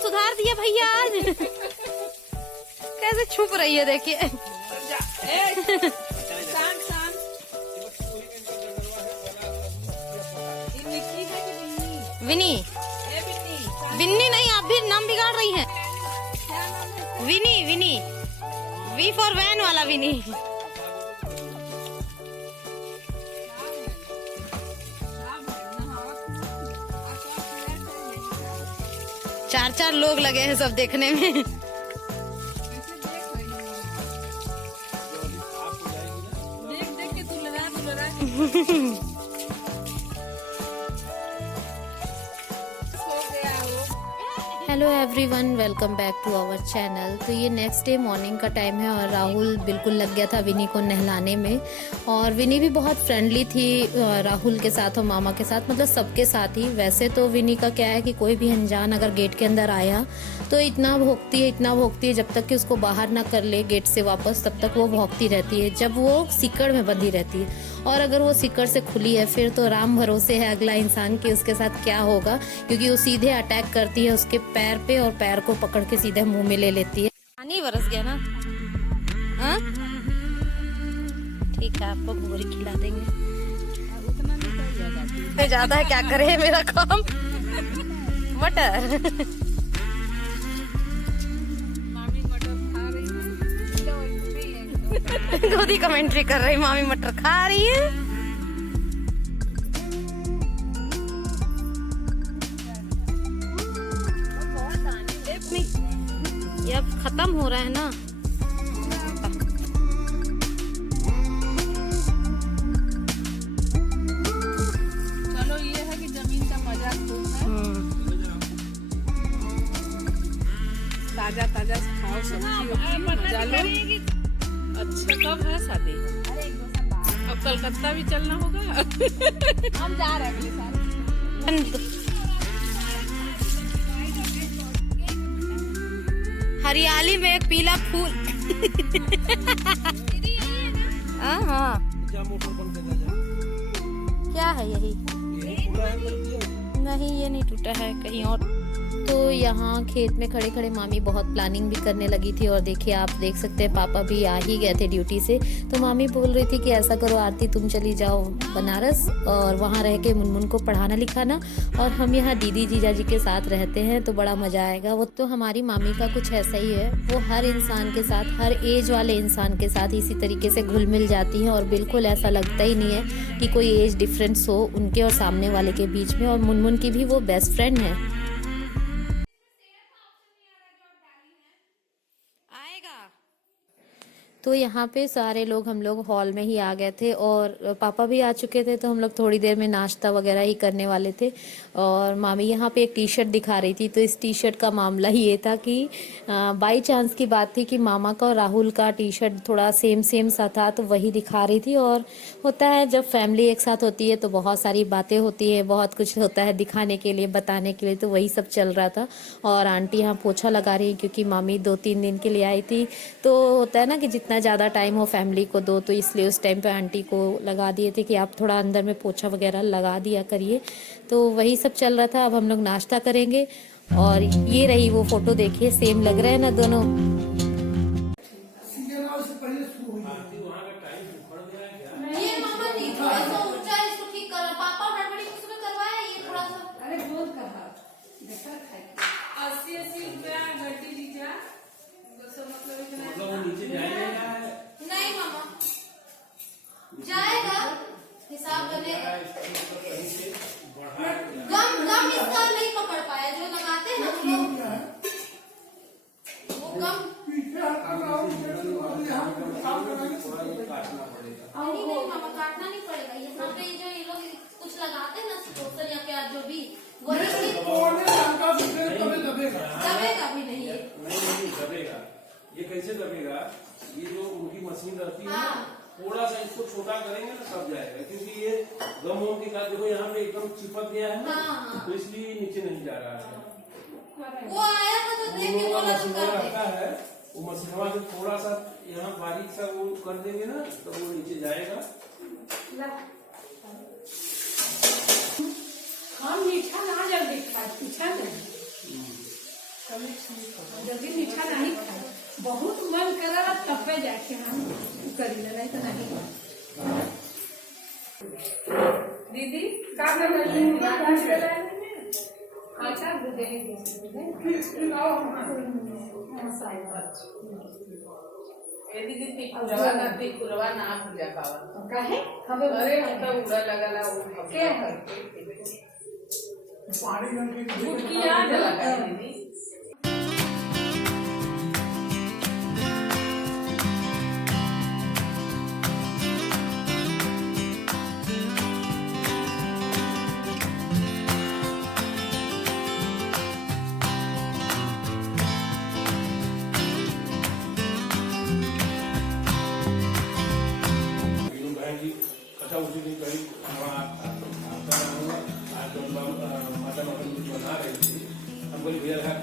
सुधार दिया भैया आज। कैसे छुप रही है देखिए। विनी, विन्नी नहीं, आप भी नाम बिगाड़ रही हैं। विनी, विनी, वी फॉर वैन वाला विनी। चार चार लोग लगे हैं सब देखने में। देख देख के तू लगा hello everyone, welcome back to our channel. तो ये नेक्स्ट डे मॉर्निंग का टाइम है और राहुल बिल्कुल लग गया था विनी को नहलाने में। और विनी भी बहुत फ्रेंडली थी राहुल के साथ और मामा के साथ, मतलब सबके साथ ही। वैसे तो विनी का क्या है कि कोई भी अनजान अगर गेट के अंदर आया तो इतना भौंकती है जब तक कि उसको बाहर ना कर ले गेट से वापस, तब तक वो भौंकती रहती है जब वो सीकड़ में बंधी रहती है। और अगर वो सीकड़ से खुली है फिर तो राम भरोसे है अगला इंसान कि उसके साथ क्या होगा, क्योंकि वो सीधे अटैक करती है उसके पैर पे और पैर को पकड़ के सीधे मुंह में ले लेती है। पानी बरस गया ना। हाँ ठीक है, आपको घोरी खिला देंगे। उतना ज्यादा है, क्या करे मेरा काम। मटर गोदी कमेंट्री कर रही, मामी मटर खा रही है। ये अब खत्म हो रहा है ना। चलो ये है कि जमीन का मजा खूब है। ताजा ताजा खाओ, सब्जी मजा लो। अच्छा कब है शादी? अब कलकत्ता भी चलना होगा। हम जा रहे हैं अगले साल। हरियाली में एक पीला फूल। हाँ क्या है यही? नहीं ये नहीं टूटा है, कहीं और। तो यहाँ खेत में खड़े खड़े मामी बहुत प्लानिंग भी करने लगी थी। और देखिए, आप देख सकते हैं पापा भी आ ही गए थे ड्यूटी से। तो मामी बोल रही थी कि ऐसा करो आरती, तुम चली जाओ बनारस और वहाँ रह के मुनमुन को पढ़ाना लिखाना, और हम यहाँ दीदी जीजा जी के साथ रहते हैं तो बड़ा मजा आएगा। वो तो हमारी मामी का कुछ ऐसा ही है, वो हर इंसान के साथ, हर एज वाले इंसान के साथ इसी तरीके से घुल मिल जाती हैं। और बिल्कुल ऐसा लगता ही नहीं है कि कोई एज डिफरेंस हो उनके और सामने वाले के बीच में। और मुनमुन की भी वो बेस्ट फ्रेंड है। तो यहाँ पे सारे लोग, हम लोग हॉल में ही आ गए थे और पापा भी आ चुके थे। तो हम लोग थोड़ी देर में नाश्ता वगैरह ही करने वाले थे। और मामी यहाँ पे एक टी शर्ट दिखा रही थी। तो इस टी शर्ट का मामला ये था कि बाई चांस की बात थी कि मामा का और राहुल का टी शर्ट थोड़ा सेम सा था, तो वही दिखा रही थी। और होता है जब फैमिली एक साथ होती है तो बहुत सारी बातें होती है, बहुत कुछ होता है दिखाने के लिए, बताने के लिए। तो वही सब चल रहा था। और आंटी यहाँ पोछा लगा रही है क्योंकि मामी 2-3 दिन के लिए आई थी। तो होता है ना कि जितना ज़्यादा टाइम हो फैमिली को दो, तो इसलिए उस टाइम पे आंटी को लगा दिए थे कि आप थोड़ा अंदर में पोछा वगैरह लगा दिया करिए। तो वही सब चल रहा था। अब हम लोग नाश्ता करेंगे। और ये रही वो फोटो, देखिए सेम लग रहा है ना दोनों। नहीं मामा जाएगा, हिसाब बनेगा। गम इसका नहीं पकड़ पाया, जो लगाते हैं ना वो गम। नहीं मामा काटना नहीं पड़ेगा। यहाँ पे जो ये लोग कुछ लगाते हैं ना, सोसल या प्याज जो भी, वही दबेगा भी नहीं। नहीं दबेगा। ये कैसे दबेगा? ये जो उनकी मशीन रहती है, थोड़ा सा इसको छोटा करेंगे ना तब जाएगा। क्योंकि ये गम होम के साथ देखो यहाँ पे एकदम चिपक गया है ना, तो इसलिए नीचे नहीं जा रहा है। वो आया था तो देख के बोला तो कर रहता है, वो मशीनवा से थोड़ा सा यहाँ बारीक सा वो कर देंगे ना तो वो नीचे जाएगा। हम मीठा ना जल्दी खाए, पूछा नहीं जल्दी मीठा नहीं खाए, बहुत मन करा तब पे जाके हम करी नहीं तो नहीं। दीदी का कर रही है? अच्छा दे ए दीदी तिकुरवा ना भूजा पावा काहे खबर अरे मतलब उड़ा लगला वो के है झुटकी याद लगा दीदी।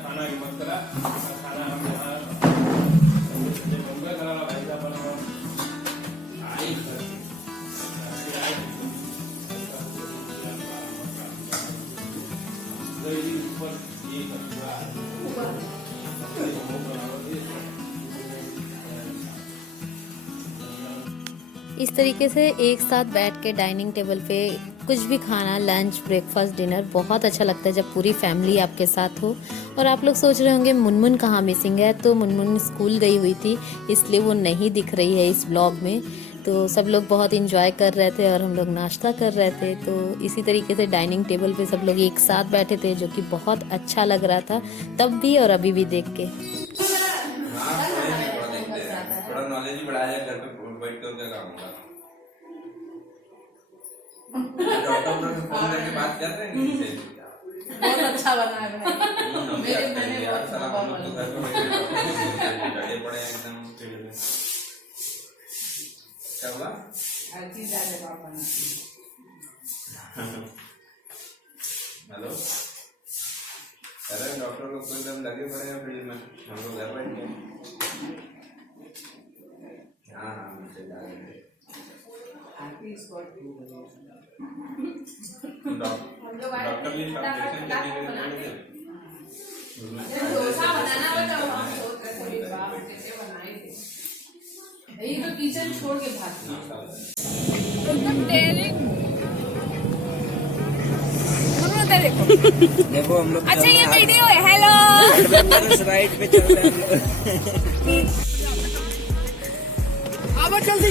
खाना की मत करा, खाना हम यहाँ करा भाई साहब बना आई ऊपर इस तरीके से एक साथ बैठ के डाइनिंग टेबल पे कुछ भी खाना, लंच, ब्रेकफास्ट, डिनर बहुत अच्छा लगता है जब पूरी फैमिली आपके साथ हो। और आप लोग सोच रहे होंगे मुनमुन कहाँ मिसिंग है, तो मुनमुन स्कूल गई हुई थी इसलिए वो नहीं दिख रही है इस ब्लॉग में। तो सब लोग बहुत इंजॉय कर रहे थे और हम लोग नाश्ता कर रहे थे। तो इसी तरीके से डाइनिंग टेबल पे सब लोग एक साथ बैठे थे जो कि बहुत अच्छा लग रहा था तब भी और अभी भी देख के। थोड़ा नॉलेज ही बढ़ाया घर पे बैठ कर क्या काम होगा। डॉक्टर से फोन करके बात कर रहे हैं बहुत अच्छा बना है मैंने यार साला हम लोग तो घर पे बैठे डटे पड़े हैं एकदम। क्या हुआ? हर चीज डाले पापा ने। हेलो अरे डॉक्टर लोग तो एकदम लगे पड़े हैं फील्ड में, हम लोग घर बैठे। हाँ हाँ मुझे डालेंगे डॉक्टर भी डोसा बनाना यही तो किचन छोड़ के भागती देखो हम लोग अच्छा ये वीडियो है। हेलो राइड पे चल रहे हैं अब जल्दी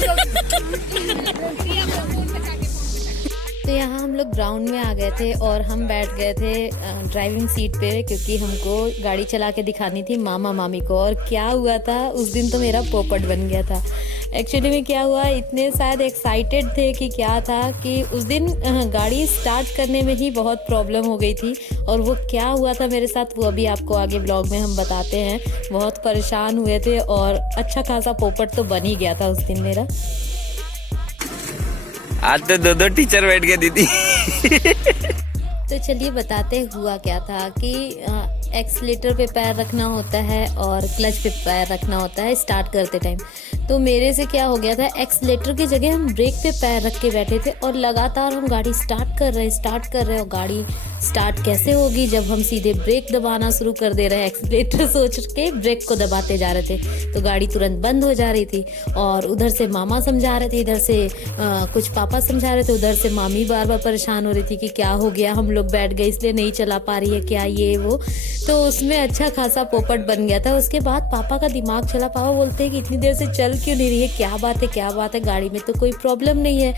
तो यहाँ हम लोग ग्राउंड में आ गए थे और हम बैठ गए थे ड्राइविंग सीट पे, क्योंकि हमको गाड़ी चला के दिखानी थी मामा मामी को। और क्या हुआ था उस दिन, तो मेरा पोपट बन गया था। एक्चुअली में क्या हुआ, इतने शायद एक्साइटेड थे कि क्या था कि उस दिन गाड़ी स्टार्ट करने में ही बहुत प्रॉब्लम हो गई थी। और वो क्या हुआ था मेरे साथ वो अभी आपको आगे ब्लॉग में हम बताते हैं। बहुत परेशान हुए थे और अच्छा खासा पोपट तो बन ही गया था उस दिन मेरा। आज तो दो टीचर बैठ गए दीदी। तो चलिए बताते हुआ क्या था कि एक्सीलेटर पे पैर रखना होता है और क्लच पे पैर रखना होता है स्टार्ट करते टाइम। तो मेरे से क्या हो गया था, एक्सीलेटर की जगह हम ब्रेक पे पैर रख के बैठे थे और लगातार हम गाड़ी स्टार्ट कर रहे हैं और गाड़ी स्टार्ट कैसे होगी जब हम सीधे ब्रेक दबाना शुरू कर दे रहे हैं। एक्सीलेटर सोच के ब्रेक को दबाते जा रहे थे तो गाड़ी तुरंत बंद हो जा रही थी। और उधर से मामा समझा रहे थे, इधर से कुछ पापा समझा रहे थे, उधर से मामी बार बार परेशान हो रही थी कि क्या हो गया, हम लोग बैठ गए इसलिए नहीं चला पा रही है क्या, ये वो। तो उसमें अच्छा खासा पोपट बन गया था। उसके बाद पापा का दिमाग चला, पापा बोलते हैं कि इतनी देर से चल क्यों नहीं रही है, क्या बात है, गाड़ी में तो कोई प्रॉब्लम नहीं है।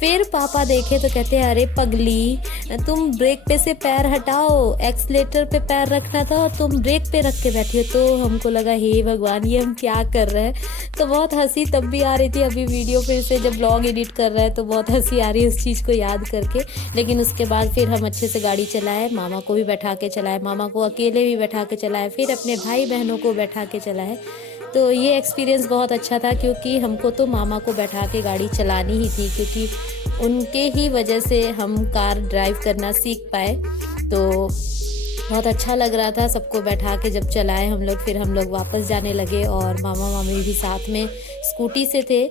फिर पापा देखे तो कहते हैं अरे पगली, तुम ब्रेक पे से पैर हटाओ, एक्सीलेटर पे पैर रखना था और तुम ब्रेक पे रख के बैठी हो। तो हमको लगा हे भगवान ये हम क्या कर रहे हैं। तो बहुत हंसी तब भी आ रही थी, अभी वीडियो फिर से जब ब्लॉग एडिट कर रहे हैं तो बहुत हंसी आ रही है उस चीज़ को याद करके। लेकिन उसके बाद फिर हम अच्छे से गाड़ी चलाए, मामा को भी बैठा के चलाए, मामा को अकेले भी बैठा के चलाए, फिर अपने भाई बहनों को बैठा के चलाए। तो ये एक्सपीरियंस बहुत अच्छा था क्योंकि हमको तो मामा को बैठा के गाड़ी चलानी ही थी, क्योंकि उनके ही वजह से हम कार ड्राइव करना सीख पाए। तो बहुत अच्छा लग रहा था सबको बैठा के जब चलाए हम लोग। फिर हम लोग वापस जाने लगे और मामा मामी भी साथ में स्कूटी से थे।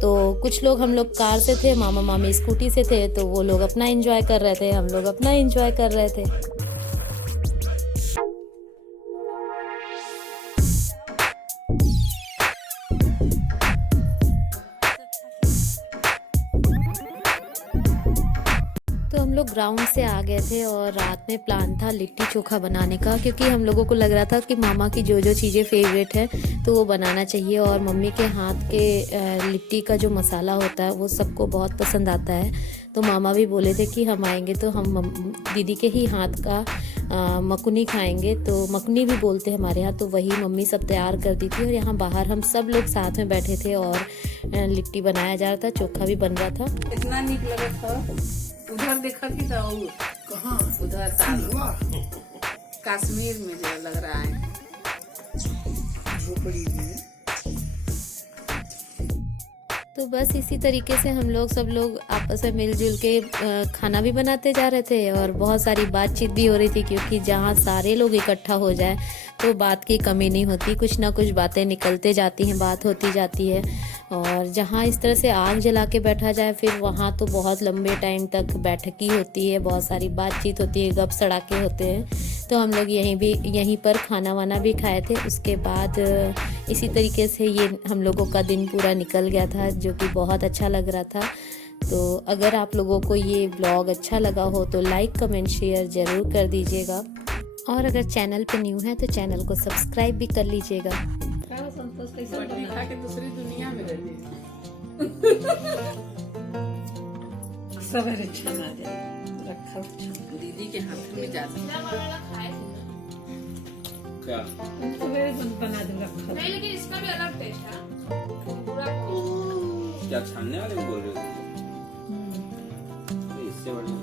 तो कुछ लोग हम लोग कार से थे, मामा मामी स्कूटी से थे, तो वो लोग अपना एंजॉय कर रहे थे, हम लोग अपना एंजॉय कर रहे थे। तो हम लोग ग्राउंड से आ गए थे और रात में प्लान था लिट्टी चोखा बनाने का, क्योंकि हम लोगों को लग रहा था कि मामा की जो जो चीज़ें फेवरेट है तो वो बनाना चाहिए, और मम्मी के हाथ के लिट्टी का जो मसाला होता है वो सबको बहुत पसंद आता है। तो मामा भी बोले थे कि हम आएंगे तो हम दीदी के ही हाथ का मकुनी खाएंगे, तो मकुनी भी बोलते हैं हमारे यहाँ, तो वही मम्मी सब तैयार कर दी थी। और यहाँ बाहर हम सब लोग साथ में बैठे थे और लिट्टी बनाया जा रहा था, चोखा भी बन रहा था। इतना नीक लगा था। उधर देखा थी तो कहाँ उधर कश्मीर में जो लग रहा है झोपड़ी में। तो बस इसी तरीके से हम लोग सब लोग आपस में मिलजुल के खाना भी बनाते जा रहे थे और बहुत सारी बातचीत भी हो रही थी, क्योंकि जहाँ सारे लोग इकट्ठा हो जाए तो बात की कमी नहीं होती, कुछ ना कुछ बातें निकलते जाती हैं, बात होती जाती है। और जहाँ इस तरह से आग जला के बैठा जाए फिर वहाँ तो बहुत लंबे टाइम तक बैठकी होती है, बहुत सारी बातचीत होती है, गप सड़ाके होते हैं। तो हम लोग यहीं पर खाना वाना भी खाए थे। उसके बाद इसी तरीके से ये हम लोगों का दिन पूरा निकल गया था, जो कि बहुत अच्छा लग रहा था। तो अगर आप लोगों को ये ब्लॉग अच्छा लगा हो तो लाइक कमेंट शेयर ज़रूर कर दीजिएगा, और अगर चैनल पे न्यू है तो चैनल को सब्सक्राइब भी कर लीजिएगा। बटरी खा के दूसरी दुनिया में रहती है। सवेरे छना जाए रखा दीदी के हाथ में जा क्या बना दूँ रखा। नहीं, लेकिन इसका भी अलग टेस्ट है पूरा। क्या छानने वाले को बोल रहे हो? इससे बढ़िया